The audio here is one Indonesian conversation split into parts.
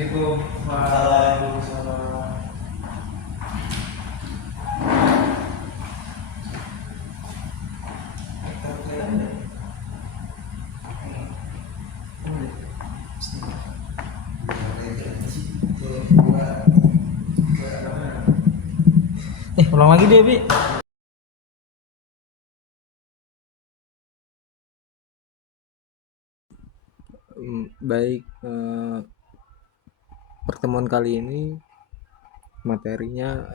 Waalaikumsalam. Ulang lagi deh, Bi. Baik, pertemuan kali ini materinya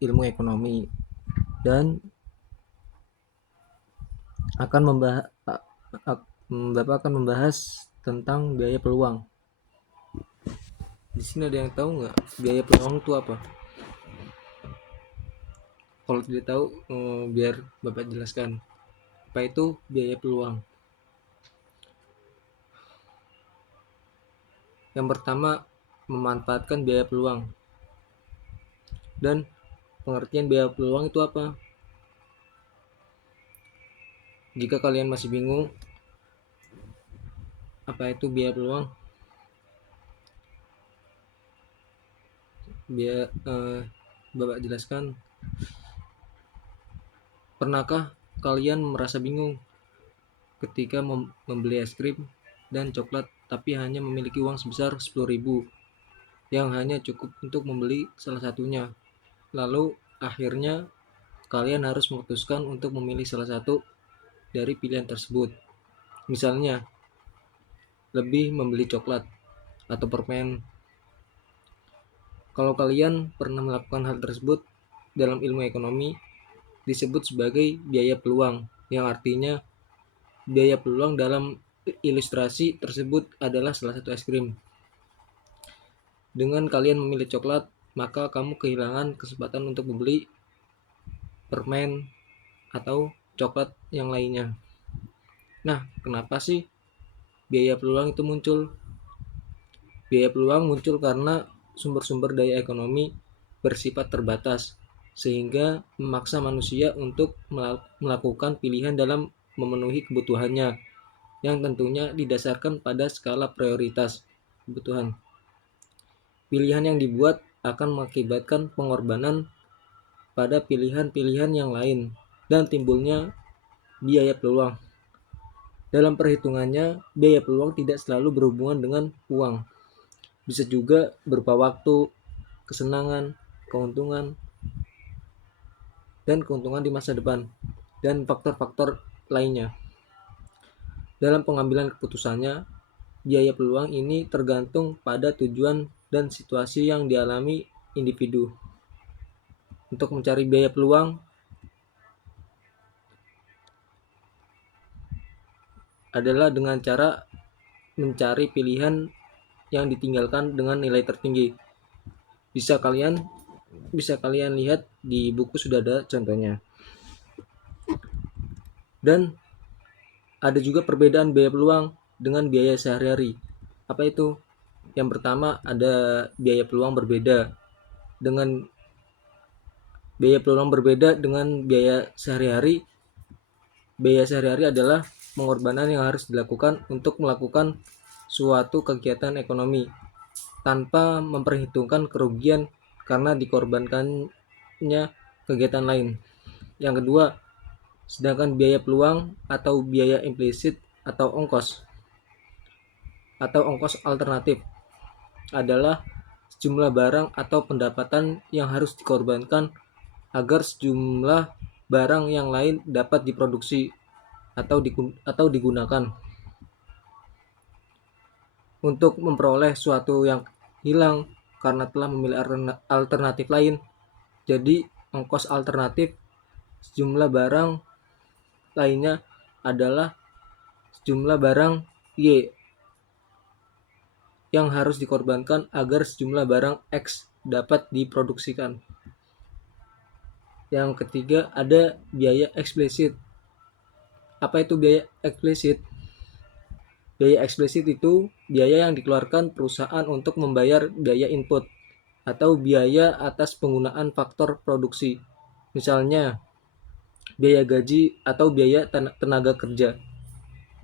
ilmu ekonomi dan akan membahas Bapak akan membahas tentang biaya peluang. Di sini ada yang tahu nggak biaya peluang itu apa? Kalau tidak tahu, biar Bapak jelaskan. Apa itu biaya peluang? Yang pertama, memanfaatkan biaya peluang. Dan pengertian biaya peluang itu apa? Jika kalian masih bingung apa itu biaya peluang, biar Bapak jelaskan. Pernahkah kalian merasa bingung ketika membeli es krim dan coklat tapi hanya memiliki uang sebesar 10.000 yang hanya cukup untuk membeli salah satunya? Lalu akhirnya kalian harus memutuskan untuk memilih salah satu dari pilihan tersebut. Misalnya, lebih membeli coklat atau permen. Kalau kalian pernah melakukan hal tersebut, dalam ilmu ekonomi disebut sebagai biaya peluang, yang artinya biaya peluang dalam ilustrasi tersebut adalah salah satu es krim. Dengan kalian memilih coklat, maka kamu kehilangan kesempatan untuk membeli permen atau coklat yang lainnya. Nah, kenapa sih biaya peluang itu muncul? Biaya peluang muncul karena sumber-sumber daya ekonomi bersifat terbatas, sehingga memaksa manusia untuk melakukan pilihan dalam memenuhi kebutuhannya, yang tentunya didasarkan pada skala prioritas kebutuhan. Pilihan yang dibuat akan mengakibatkan pengorbanan pada pilihan-pilihan yang lain, dan timbulnya biaya peluang. Dalam perhitungannya, biaya peluang tidak selalu berhubungan dengan uang. Bisa juga berupa waktu, kesenangan, keuntungan, dan keuntungan di masa depan, dan faktor-faktor lainnya. Dalam pengambilan keputusannya, biaya peluang ini tergantung pada tujuan dan situasi yang dialami individu. Untuk mencari biaya peluang adalah dengan cara mencari pilihan yang ditinggalkan dengan nilai tertinggi. Bisa kalian lihat di buku, sudah ada contohnya. Dan ada juga perbedaan biaya peluang dengan biaya sehari-hari. Apa itu? Yang pertama, ada biaya peluang berbeda dengan biaya sehari-hari. Biaya sehari-hari adalah pengorbanan yang harus dilakukan untuk melakukan suatu kegiatan ekonomi tanpa memperhitungkan kerugian karena dikorbankannya kegiatan lain. Yang kedua, sedangkan biaya peluang atau biaya implisit atau ongkos alternatif adalah sejumlah barang atau pendapatan yang harus dikorbankan agar sejumlah barang yang lain dapat diproduksi atau digunakan. Untuk memperoleh suatu yang hilang karena telah memilih alternatif lain, jadi ongkos alternatif sejumlah barang lainnya adalah sejumlah barang Y yang harus dikorbankan agar sejumlah barang X dapat diproduksikan. Yang ketiga, ada biaya eksplisit. Apa itu biaya eksplisit? Biaya eksplisit itu biaya yang dikeluarkan perusahaan untuk membayar biaya input atau biaya atas penggunaan faktor produksi. Misalnya, biaya gaji atau biaya tenaga kerja,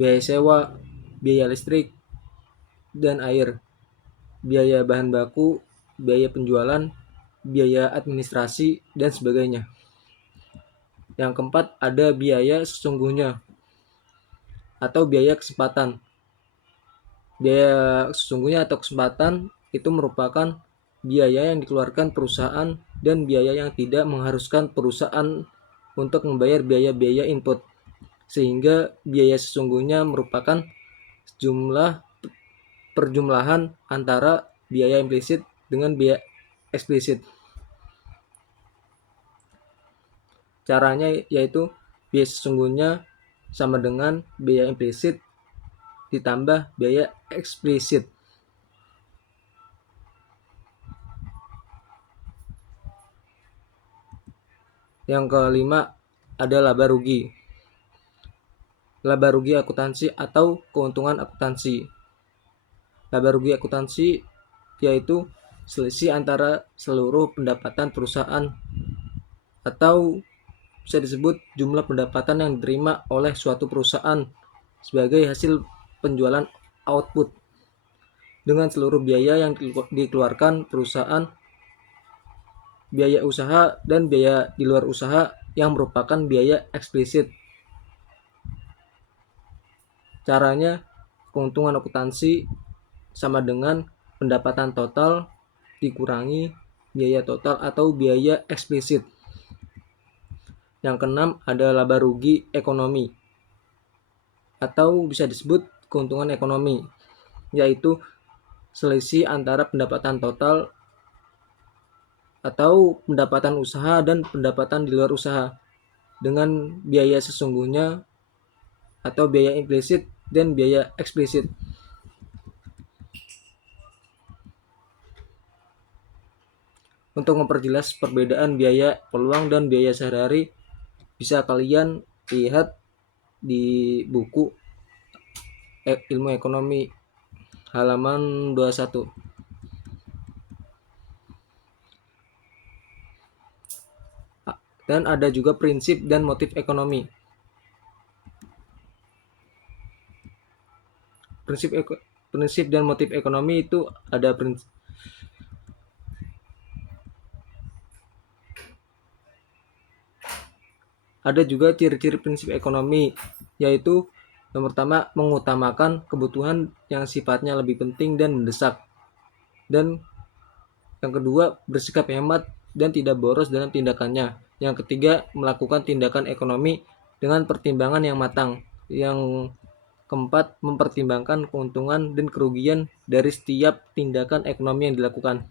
biaya sewa, biaya listrik, dan air, biaya bahan baku, biaya penjualan, biaya administrasi, dan sebagainya. Yang keempat, ada biaya sesungguhnya atau biaya kesempatan. Biaya sesungguhnya atau kesempatan itu merupakan biaya yang dikeluarkan perusahaan dan biaya yang tidak mengharuskan perusahaan untuk membayar biaya-biaya input, sehingga biaya sesungguhnya merupakan jumlah perjumlahan antara biaya implisit dengan biaya eksplisit. Caranya yaitu biaya sesungguhnya sama dengan biaya implisit ditambah biaya eksplisit. Yang kelima ada laba rugi. Laba rugi akuntansi atau keuntungan akuntansi. Laba rugi akuntansi yaitu selisih antara seluruh pendapatan perusahaan atau bisa disebut jumlah pendapatan yang diterima oleh suatu perusahaan sebagai hasil penjualan output dengan seluruh biaya yang dikeluarkan perusahaan, biaya usaha dan biaya di luar usaha yang merupakan biaya eksplisit. Caranya, keuntungan akuntansi sama dengan pendapatan total dikurangi biaya total atau biaya eksplisit. Yang keenam ada laba rugi ekonomi atau bisa disebut keuntungan ekonomi, yaitu selisih antara pendapatan total atau pendapatan usaha dan pendapatan di luar usaha dengan biaya sesungguhnya atau biaya implisit dan biaya eksplisit. Untuk memperjelas perbedaan biaya peluang dan biaya sehari-hari, bisa kalian lihat di buku Ilmu Ekonomi halaman 21. Dan ada juga prinsip dan motif ekonomi. Prinsip dan motif ekonomi itu ada prinsip. Ada juga ciri-ciri prinsip ekonomi, yaitu yang pertama mengutamakan kebutuhan yang sifatnya lebih penting dan mendesak. Dan yang kedua bersikap hemat dan tidak boros dalam tindakannya. Yang ketiga melakukan tindakan ekonomi dengan pertimbangan yang matang. Yang keempat mempertimbangkan keuntungan dan kerugian dari setiap tindakan ekonomi yang dilakukan.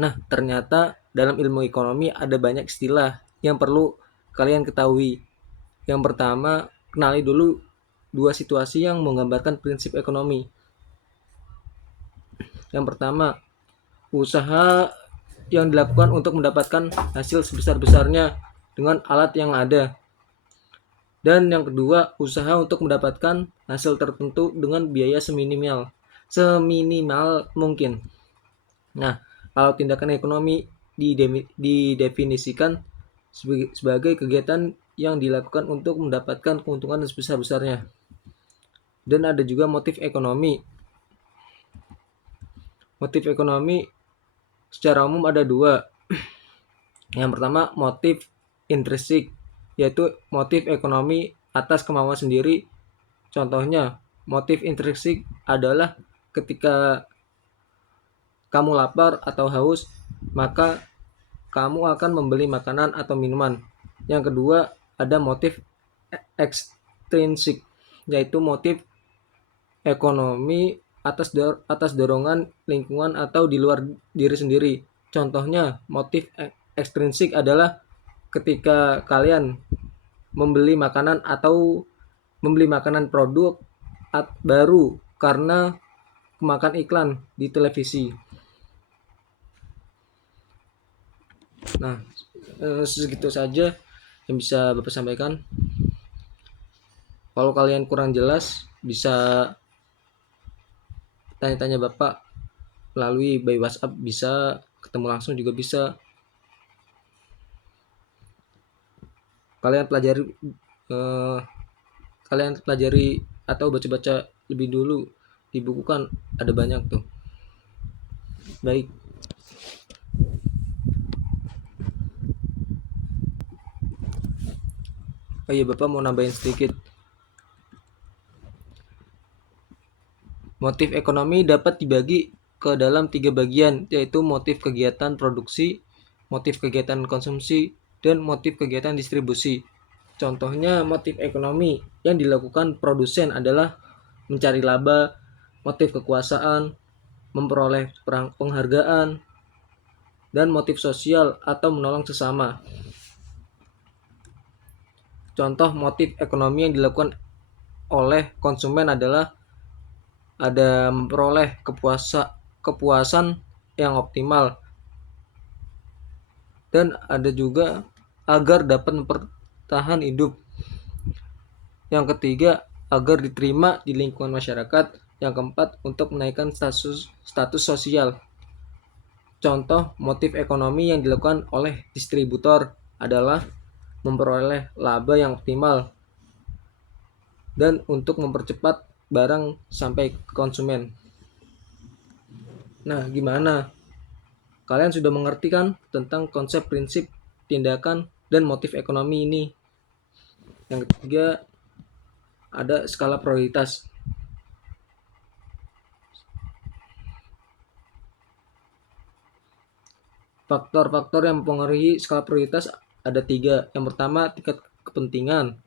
Nah, ternyata dalam ilmu ekonomi ada banyak istilah yang perlu kalian ketahui. Yang pertama, kenali dulu dua situasi yang menggambarkan prinsip ekonomi. Yang pertama, usaha yang dilakukan untuk mendapatkan hasil sebesar-besarnya dengan alat yang ada. Dan yang kedua, usaha untuk mendapatkan hasil tertentu dengan biaya seminimal mungkin. Nah, kalau tindakan ekonomi didefinisikan sebagai kegiatan yang dilakukan untuk mendapatkan keuntungan sebesar-besarnya. Dan ada juga motif ekonomi. Motif ekonomi secara umum ada dua. Yang pertama, motif intrinsik, yaitu motif ekonomi atas kemauan sendiri. Contohnya, motif intrinsik adalah ketika kamu lapar atau haus, maka kamu akan membeli makanan atau minuman. Yang kedua, ada motif ekstrinsik, yaitu motif ekonomi atas dorongan lingkungan atau di luar diri sendiri. Contohnya, motif ekstrinsik adalah ketika kalian membeli makanan atau membeli makanan produk baru karena kemakan iklan di televisi. Nah, segitu saja yang bisa Bapak sampaikan. Kalau kalian kurang jelas, bisa tanya-tanya Bapak melalui by WhatsApp, bisa ketemu langsung juga bisa. Kalian pelajari atau baca-baca lebih dulu di buku kan ada banyak tuh. Baik. Oh iya, Bapak mau nambahin sedikit. Motif ekonomi dapat dibagi ke dalam 3 bagian, yaitu motif kegiatan produksi, motif kegiatan konsumsi, dan motif kegiatan distribusi. Contohnya motif ekonomi yang dilakukan produsen adalah mencari laba, motif kekuasaan, memperoleh penghargaan, dan motif sosial atau menolong sesama. Contoh motif ekonomi yang dilakukan oleh konsumen adalah ada memperoleh kepuasan yang optimal, dan ada juga agar dapat bertahan hidup. Yang ketiga, agar diterima di lingkungan masyarakat. Yang keempat, untuk menaikkan status sosial. Contoh motif ekonomi yang dilakukan oleh distributor adalah memperoleh laba yang optimal dan untuk mempercepat barang sampai ke konsumen. Nah, gimana? Kalian sudah mengerti kan tentang konsep, prinsip, tindakan, dan motif ekonomi ini? Yang ketiga, ada skala prioritas. Faktor-faktor yang mempengaruhi skala prioritas ada 3. Yang pertama, tingkat kepentingan.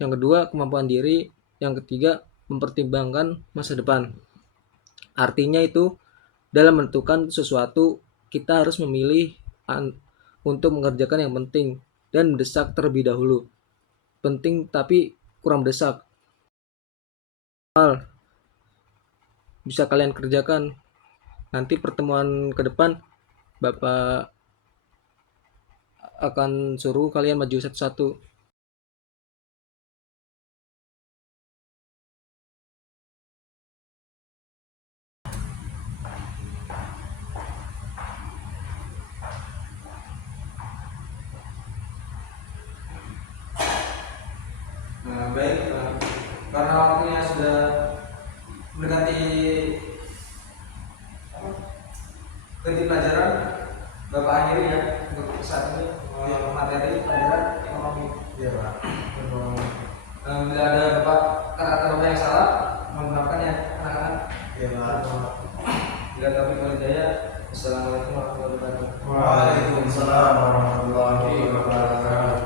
Yang kedua, kemampuan diri. Yang ketiga, mempertimbangkan masa depan. Artinya itu, dalam menentukan sesuatu, kita harus memilih untuk mengerjakan yang penting dan mendesak terlebih dahulu. Penting tapi kurang mendesak. Hal bisa kalian kerjakan. Nanti pertemuan ke depan, Bapak akan suruh kalian maju satu-satu. Nah, baik, karena waktunya sudah mendekati ganti pelajaran, Bapak akhiri ya untuk saat ini materi pelajaran ekonomi. Iya Pak. Bila ada kata-kata Bapak yang salah, mohon maafkan ya anak-anak. Iya Pak. Bila Taufik Walhidayah, Assalamualaikum warahmatullahi wabarakatuh. Waalaikumsalam warahmatullahi wabarakatuh.